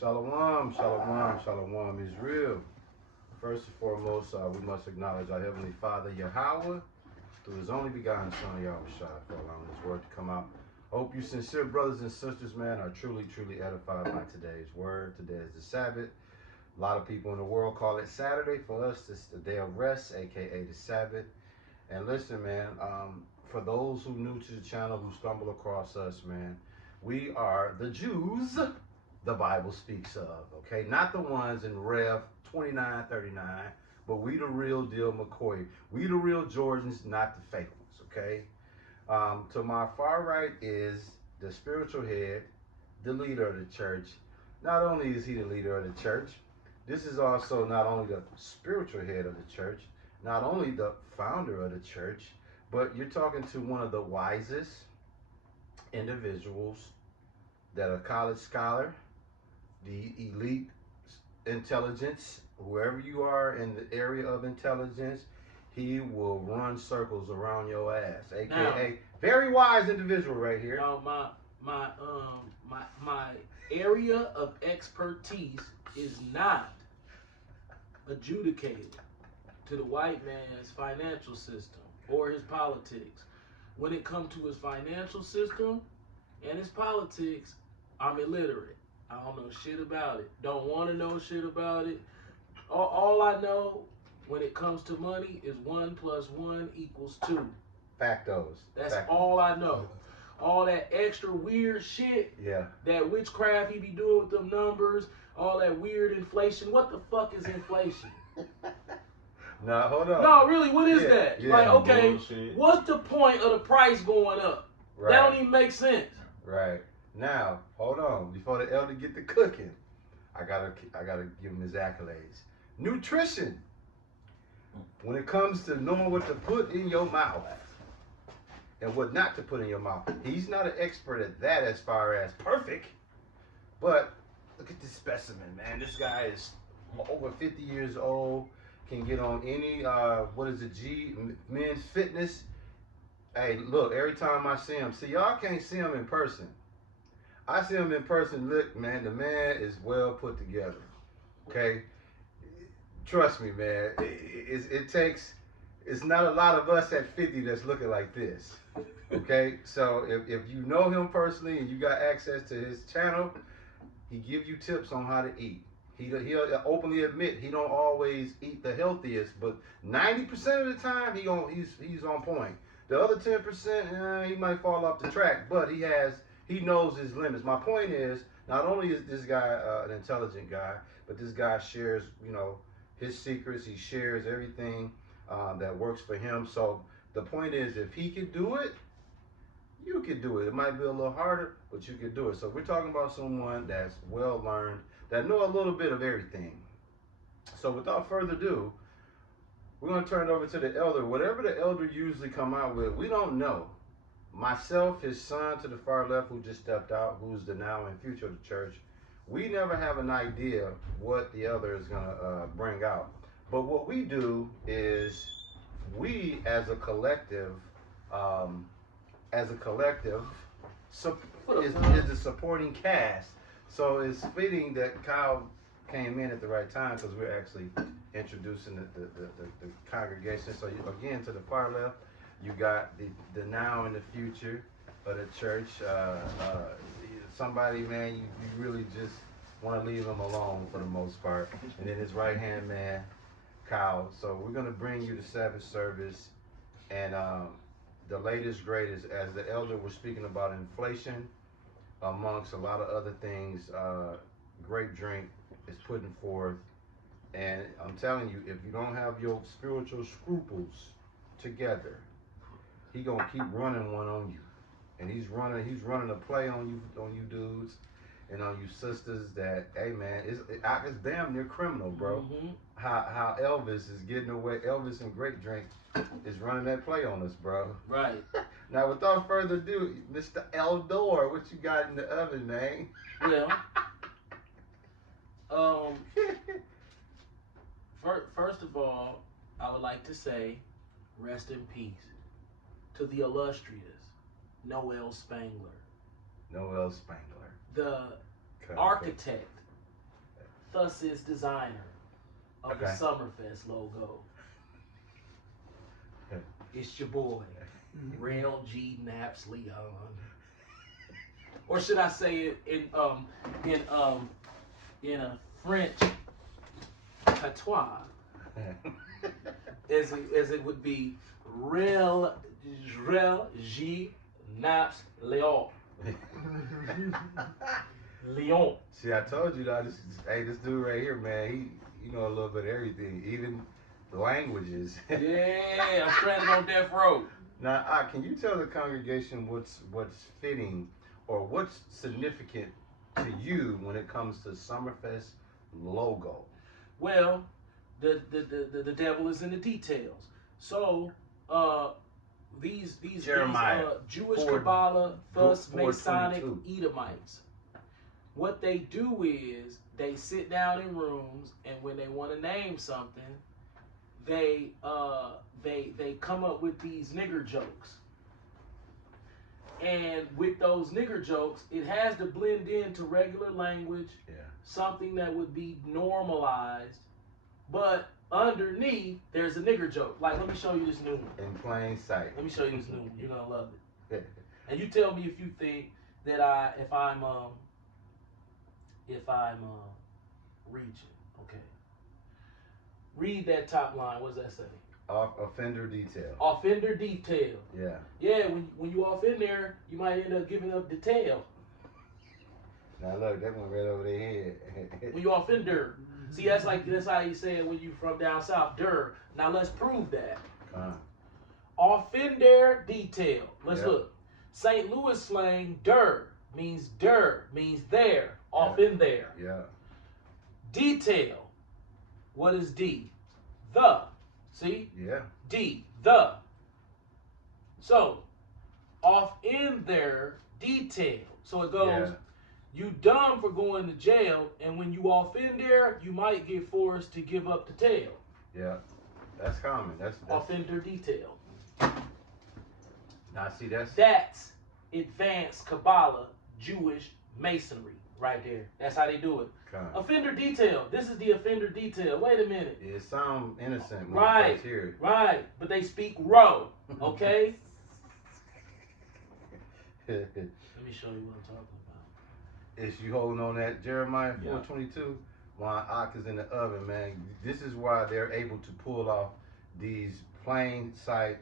Shalom, shalom, shalom is real. First and foremost, we must acknowledge our Heavenly Father, Yahweh, through His only begotten Son, Yahushua, for allowing His word to come out. Hope you sincere brothers and sisters, man, are truly, truly edified by today's word. Today is the Sabbath. A lot of people in the world call it Saturday. For us, it's the day of rest, aka the Sabbath. And listen, man, for those who new to the channel, who stumble across us, man, we are the Jews the Bible speaks of, okay? Not the ones in Rev 2939, but we the real deal McCoy. We the real Jordans, not the fake ones, okay? To my far right is the spiritual head, the leader of the church. Not only is he the leader of the church, this is also not only the spiritual head of the church, not only the founder of the church, but you're talking to one of the wisest individuals, that a college scholar, the elite intelligence, whoever you are in the area of intelligence, he will run circles around your ass, aka now, very wise individual right here. Now my area of expertise is not adjudicated to the white man's financial system or his politics. When it comes to his financial system and his politics, I'm illiterate. I don't know shit about it. Don't want to know shit about it. All I know when it comes to money is 1 + 1 = 2. Factos. That's all I know. All that extra weird shit, yeah, that witchcraft he be doing with them numbers, all that weird inflation. What the fuck is inflation? No, hold on. No, really, what is that? Yeah, like, okay, bullshit. What's the point of the price going up? Right. That don't even make sense. Right. Now, hold on. Before the elder get to cooking, I gotta give him his accolades. Nutrition. When it comes to knowing what to put in your mouth and what not to put in your mouth, he's not an expert at that as far as perfect. But look at this specimen, man. This guy is over 50 years old. Can get on any Men's Fitness. Hey, look, every time I see him, y'all can't see him in person. I see him in person. Look, man, the man is well put together. Okay, trust me, man. It takes. It's not a lot of us at 50 that's looking like this. Okay, so if you know him personally and you got access to his channel, he give you tips on how to eat. He'll openly admit he don't always eat the healthiest, but 90% of the time he's on point. The other 10%, he might fall off the track, but he knows his limits. My point is, not only is this guy an intelligent guy, but this guy shares, his secrets. He shares everything that works for him. So the point is, if he could do it, you could do it. It might be a little harder, but you could do it. So we're talking about someone that's well learned, that know a little bit of everything. So without further ado, we're going to turn it over to the elder. Whatever the elder usually come out with, we don't know. Myself, his son to the far left, who just stepped out, who's the now and future of the church, we never have an idea what the elder is going to bring out. But what we do is, we as a collective, is the supporting cast. So it's fitting that Kyle came in at the right time, because we're actually introducing the congregation. So again, to the far left, you got the now and the future of the church. Somebody, man, you really just want to leave him alone for the most part. And then his right hand man, Kyle. So we're gonna bring you the Sabbath service, and the latest greatest, as the elder was speaking about inflation, amongst a lot of other things. Great drink is putting forth, and I'm telling you, if you don't have your spiritual scruples together, he gonna keep running one on you, and he's running a play on you dudes, and on you sisters. That, hey man, it's damn near criminal, bro. Mm-hmm. How Elvis is getting away. Elvis and Great Drink is running that play on us, bro. Right. Now, without further ado, Mr. Eldor, what you got in the oven, man? Well, first of all, I would like to say, rest in peace to the illustrious Noel Spangler. Noel Spangler. The architect thus is designer of the Okay. Summerfest logo. It's your boy, Real G Naps Leon. Or should I say it in a French patois, as it would be Real G Naps Leon. Leon. See, I told you that. This dude right here, man. He know a little bit of everything, even the languages. Yeah, I'm stranded on death row. Now, can you tell the congregation what's fitting or what's significant to you when it comes to Summerfest logo? Well, the devil is in the details. So, these Jeremiah, Jewish 4, Kabbalah, thus 4:22. Masonic Edomites, what they do is they sit down in rooms, and when they want to name something, they come up with these nigger jokes. And with those nigger jokes, it has to blend into regular language, Yeah. something that would be normalized, but underneath there's a nigger joke. Like, let me show you this new one. In plain sight. Let me show you this new one. You're gonna love it. And you tell me if you think that if I'm reaching. Okay. Read that top line. What does that say? Offender detail. Offender detail. Yeah. Yeah, when you off in there, you might end up giving up detail. Now look, that went right over their head. When you offender. See, that's how you say it when you from down south. Der. Now let's prove that. Offender detail. Let's look. St. Louis slang, der means there. Off in there. Yeah. Detail. What is D? The. See? Yeah. D. The. So, off in there, detail. So it goes, you dumb for going to jail, and when you off in there, you might get forced to give up the tail. Yeah. That's common. That's Offender detail. Now see, that's advanced Kabbalah Jewish masonry right there. That's how they do it. Offender detail. This is the offender detail. Wait a minute. It sounds innocent when Right. you first hear it. Right. But they speak row. Okay? Let me show you what I'm talking about. Is you holding on that Jeremiah Yeah. 4:22? While Ak is in the oven, man. This is why they're able to pull off these plain sight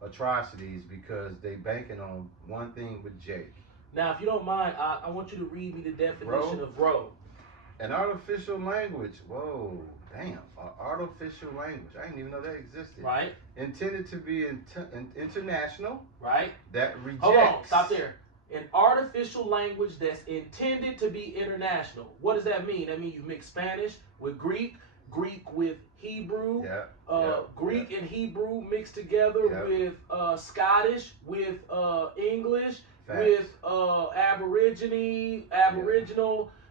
atrocities, because they banking on one thing with Jake. Now, if you don't mind, I want you to read me the definition of row. An artificial language. Whoa, damn. An artificial language. I didn't even know that existed. Right. Intended to be international. Right. That rejects. Hold on. Stop there. An artificial language that's intended to be international. What does that mean? That means you mix Spanish with Greek, Greek with Hebrew, Greek and Hebrew mixed together with Scottish, with English, with Aboriginal,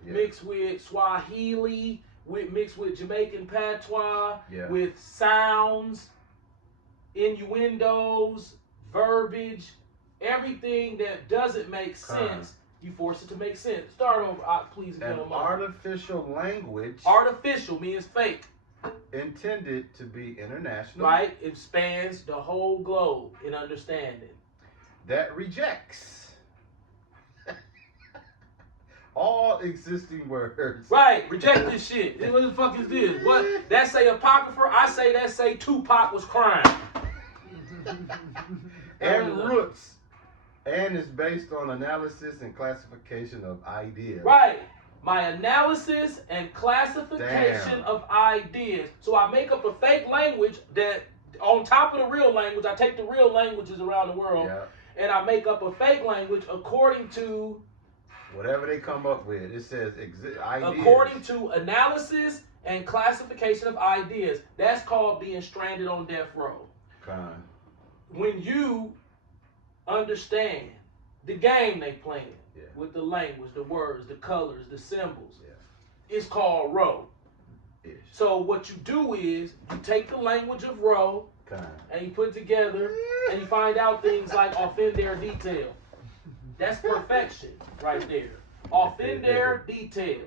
mixed with Swahili, mixed with Jamaican patois, with sounds, innuendos, verbiage, everything that doesn't make sense, you force it to make sense. Start over, please. An artificial language. Artificial means fake. Intended to be international. Right? It spans the whole globe in understanding. That rejects all existing words. Right, reject this shit. What the fuck is this? What? That say apocrypha? I say that say Tupac was crying. And roots. And it's based on analysis and classification of ideas. Right. My analysis and classification of ideas. So I make up a fake language that, on top of the real language, I take the real languages around the world, and I make up a fake language according to whatever they come up with. It says ideas. According to analysis and classification of ideas. That's called being stranded on death row. When you understand the game they playing with the language, the words, the colors, the symbols, it's called row. So what you do is you take the language of row and you put it together and you find out things like offender detail. That's perfection right there. Offender detail.